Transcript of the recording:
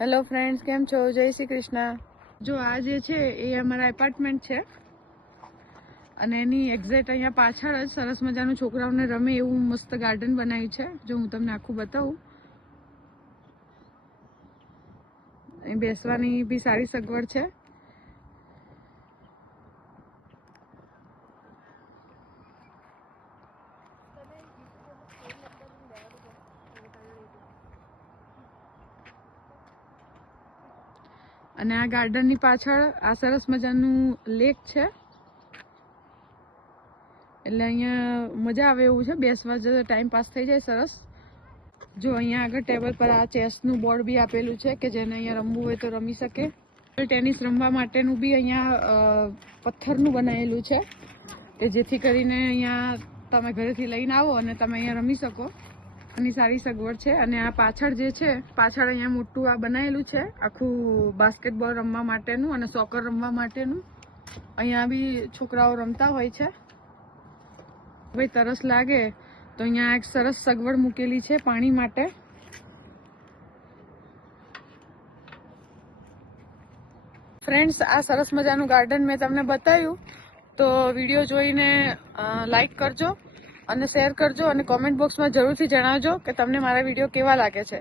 Hello friends, કેમ છો? જય શ્રી કૃષ્ણ. જો આ જે છે એ અમારા એપાર્ટમેન્ટ છે અને એની એક્ઝેક્ટ અહીંયા પાછળ જ સરસ મજાનું છોકરાઓને રમે એવું મસ્ત ગાર્ડન બનાવ્યું છે. જો હું તમને આખું બતાવું. અહીં બેસવાની બી સારી સગવડ છે. અને આ ગાર્ડનની પાછળ આ સરસ મજાનું લેક છે, એટલે અહીંયા મજા આવે એવું છે. બેસવા જતા ટાઈમ પાસ થઈ જાય સરસ. જો અહીંયા આગળ ટેબલ પર આ ચેસનું બોર્ડ બી આપેલું છે કે જેને અહીંયા રમવું હોય તો રમી શકે. ટેનિસ રમવા માટેનું બી અહીંયા પથ્થરનું બનાવેલું છે કે જેથી કરીને અહીંયા તમે ઘરેથી લઈને આવો અને તમે અહીંયા રમી શકો. એની સારી સગવડ છે. અને આ પાછળ જે છે, પાછળ અહીંયા મોટું આ બનાવેલું છે આખું બાસ્કેટબોલ રમવા માટેનું અને સોકર રમવા માટેનું. અહીંયા બી છોકરાઓ રમતા હોય છે. ભાઈ તરસ લાગે તો અહીંયા એક સરસ સગવડ મૂકેલી છે પાણી માટે. ફ્રેન્ડ્સ, આ સરસ મજાનું ગાર્ડન મેં તમને બતાવ્યું, તો વિડીયો જોઈને લાઈક કરજો અને શેર કરજો અને કોમેન્ટ બોક્સમાં જરૂરથી જણાવજો કે તમને મારા વિડીયો કેવા લાગે છે.